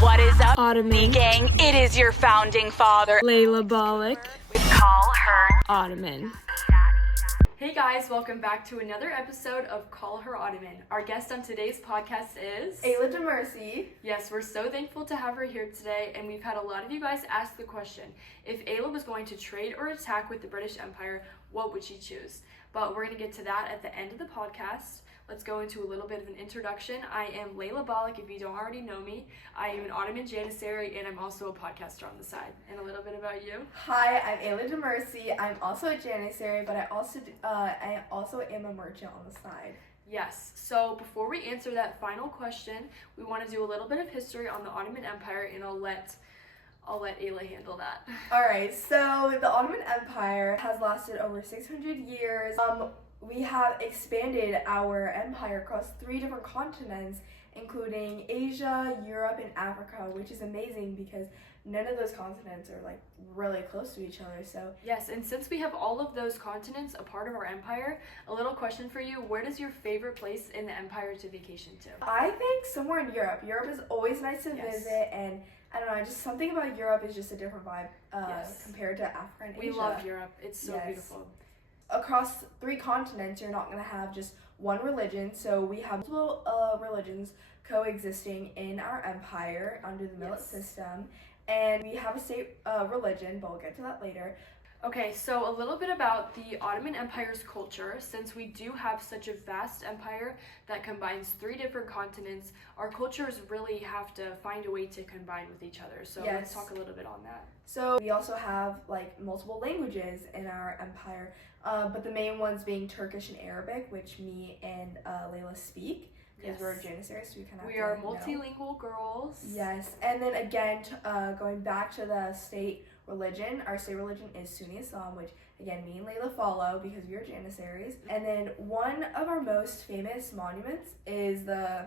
What is up, Ottoman, gang? It is your founding father. Layla Balik, Call her. Ottoman. Hey guys, welcome back to another episode of Call Her Ottoman. Our guest on today's podcast is Ayla. Yes, we're so thankful to have her here today, and we've had a lot of you guys ask the question, if Ayla was going to trade or attack with the British Empire, what would she choose? But we're going to get to that at the end of the podcast. Let's go into a little bit of an introduction. I am Layla Balik, if you don't already know me. I am an Ottoman Janissary, and I'm also a podcaster on the side. And a little bit about you. Hi, I'm Ayla DeMercy. I'm also a Janissary, but I also am a merchant on the side. Yes, so before we answer that final question, we want to do a little bit of history on the Ottoman Empire, and I'll let Ayla handle that. Alright, so the Ottoman Empire has lasted over 600 years. We have expanded our empire across 3 different continents, including Asia, Europe, and Africa, which is amazing because none of those continents are like really close to each other. So yes, and since we have all of those continents a part of our empire, a little question for you: where does your favorite place in the empire to vacation to? I think somewhere in Europe. Europe is always nice to visit, and I don't know, just something about Europe is just a different vibe compared to Africa and Asia. We love Europe. It's so beautiful. Across 3 continents, you're not going to have just one religion, so we have multiple religions coexisting in our empire under the millet system, and we have a state religion, but we'll get to that later. Okay, so a little bit about the Ottoman Empire's culture. Since we do have such a vast empire that combines 3 different continents, our cultures really have to find a way to combine with each other. So let's talk a little bit on that. So we also have like multiple languages in our empire, but the main ones being Turkish and Arabic, which me and Layla speak. Because we're Janissaries, so we are multilingual girls. Yes, and then again, going back to the state religion, our state religion is Sunni Islam, which again, me and Layla follow because we are Janissaries. And then one of our most famous monuments is the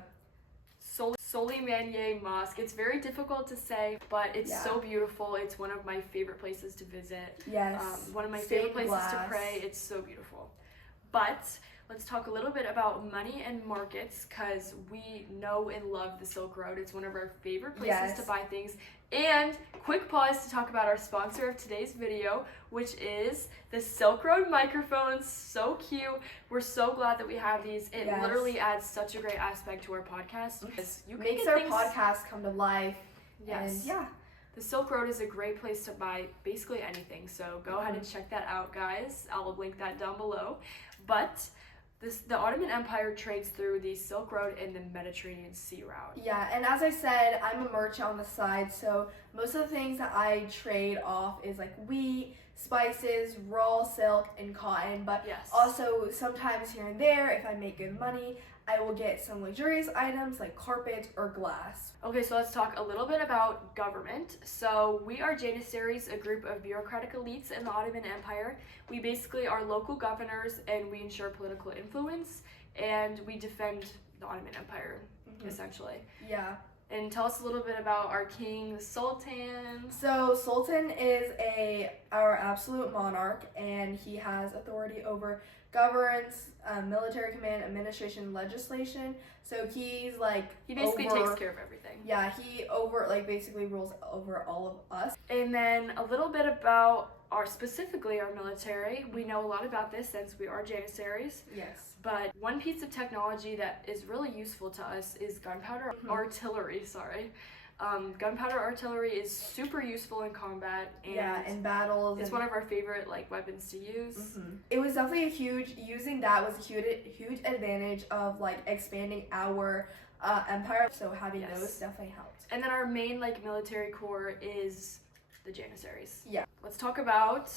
Soleimaniye Mosque. It's very difficult to say, but it's so beautiful. It's one of my favorite places to visit. Yes. One of my favorite places to pray. It's so beautiful. But let's talk a little bit about money and markets, because we know and love the Silk Road. It's one of our favorite places to buy things. And quick pause to talk about our sponsor of today's video, which is the Silk Road microphones. So cute. We're so glad that we have these. It literally adds such a great aspect to our podcast, because you can makes get our podcast come to life. Yes. And the Silk Road is a great place to buy basically anything. So go ahead and check that out, guys. I'll link that down below. But the Ottoman Empire trades through the Silk Road and the Mediterranean Sea route. Yeah, and as I said, I'm a merchant on the side, so most of the things that I trade off is like wheat, spices, raw silk, and cotton, but also sometimes here and there, if I make good money, I will get some luxurious items like carpet or glass. Okay, so let's talk a little bit about government. So we are Janissaries, a group of bureaucratic elites in the Ottoman Empire. We basically are local governors, and we ensure political influence, and we defend the Ottoman Empire, essentially. Yeah. And tell us a little bit about our king, the Sultan. So Sultan is our absolute monarch, and he has authority over governance, military command, administration, legislation. So he basically takes care of everything. Yeah, he basically rules over all of us. And then a little bit about specifically our military. We know a lot about this since we are Janissaries. Yes. But one piece of technology that is really useful to us is gunpowder artillery. Gunpowder artillery is super useful in combat, and in battles. It's one of our favorite weapons to use. It was definitely using that was a huge advantage of expanding our empire. So having those definitely helped. And then our main military corps is the Janissaries. Yeah. Let's talk about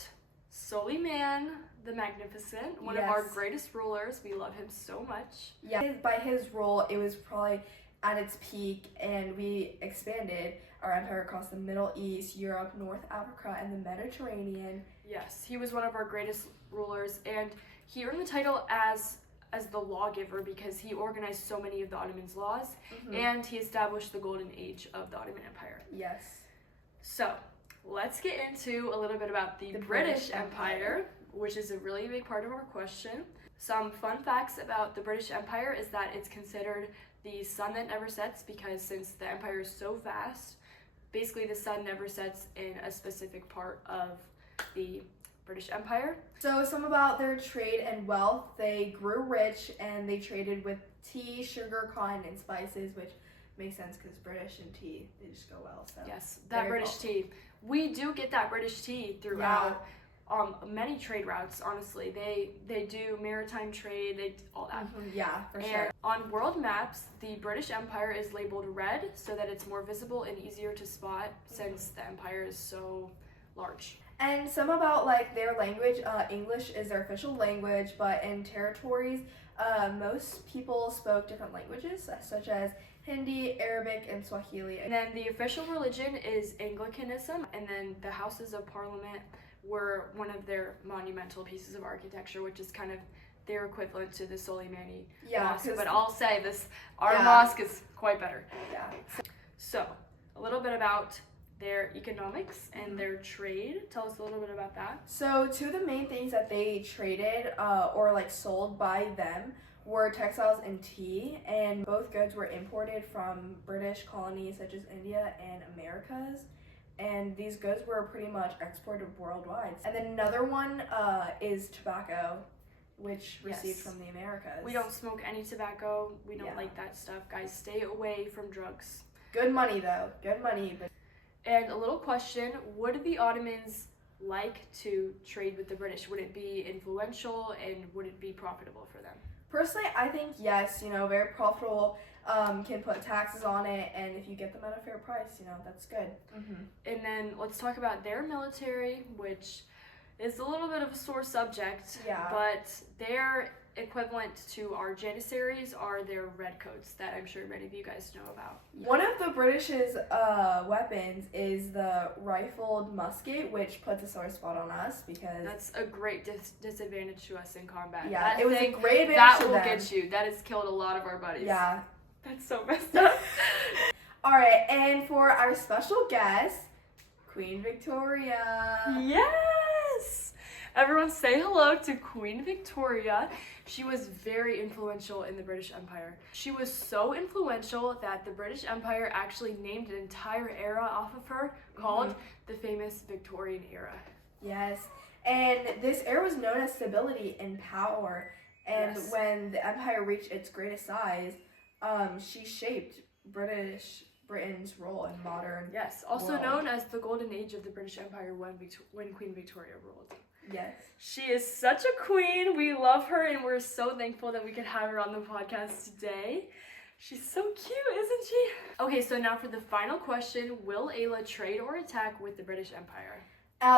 Soleiman the Magnificent, one of our greatest rulers. We love him so much. Yeah. By his rule, it was probably at its peak, and we expanded our empire across the Middle East, Europe, North Africa, and the Mediterranean. Yes, he was one of our greatest rulers, and he earned the title as the lawgiver because he organized so many of the Ottoman's laws, and he established the golden age of the Ottoman Empire. Yes. So let's get into a little bit about the British Empire, which is a really big part of our question. Some fun facts about the British Empire is that it's considered the sun that never sets, because since the empire is so vast, basically the sun never sets in a specific part of the British Empire. So some about their trade and wealth. They grew rich and they traded with tea, sugar, cotton, and spices, which makes sense because British and tea, they just go well. So yes, that British tea. We do get that British tea throughout many trade routes, honestly. They do maritime trade, they all that. Yeah, for and sure. On world maps, the British Empire is labeled red so that it's more visible and easier to spot since the empire is so large. And some about like their language. English is their official language, but in territories, most people spoke different languages, such as Hindi, Arabic, and Swahili. And then the official religion is Anglicanism, and then the Houses of Parliament were one of their monumental pieces of architecture, which is kind of their equivalent to the Soleimani mosque. But I'll say this, our mosque is quite better. Yeah. So, a little bit about their economics and their trade. Tell us a little bit about that. So two of the main things that they traded or like sold by them were textiles and tea, and both goods were imported from British colonies such as India and Americas, and these goods were pretty much exported worldwide. And then another one is tobacco, which received from the Americas. We don't smoke any tobacco. We don't like that stuff. Guys, stay away from drugs. Good money though, good money. And a little question, would the Ottomans like to trade with the British? Would it be influential and would it be profitable for them? Personally, I think yes, very profitable, can put taxes on it, and if you get them at a fair price, that's good. And then let's talk about their military, which is a little bit of a sore subject, but their equivalent to our Janissaries are their redcoats that I'm sure many of you guys know about. One of the British's weapons is the rifled musket, which puts a sore spot on us because that's a great disadvantage to us in combat. Yeah, that it was a great advantage that to will them. get you. That has killed a lot of our buddies. Yeah, that's so messed up. All right, and for our special guest, Queen Victoria. Yes! Everyone say hello to Queen Victoria. She was very influential in the British Empire. She was so influential that the British Empire actually named an entire era off of her called the famous Victorian era. Yes, and this era was known as stability and power. And when the empire reached its greatest size, she shaped Britain's role in modern also world. known as the Golden Age of the British Empire when Queen Victoria ruled. Yes. She is such a queen. We love her, and we're so thankful that we could have her on the podcast today. She's so cute, isn't she? Okay, so now for the final question, will Ayla trade or attack with the British Empire?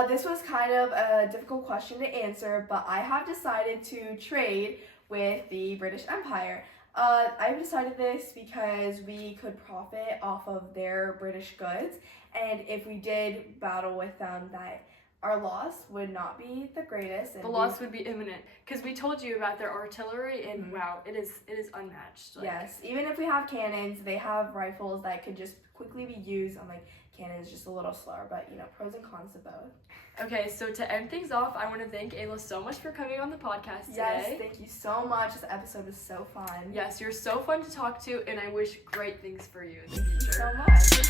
This was kind of a difficult question to answer, but I have decided to trade with the British Empire. I've decided this because we could profit off of their British goods, and if we did battle with them, that our loss would not be the greatest. The loss would be imminent, because we told you about their artillery, and wow, it is unmatched. Yes, even if we have cannons, they have rifles that could just quickly be used. Cannons just a little slower, but pros and cons to both. Okay, so to end things off, I want to thank Ayla so much for coming on the podcast today. Yes, thank you so much. This episode was so fun. Yes, you're so fun to talk to, and I wish great things for you in the Thank you future. so much.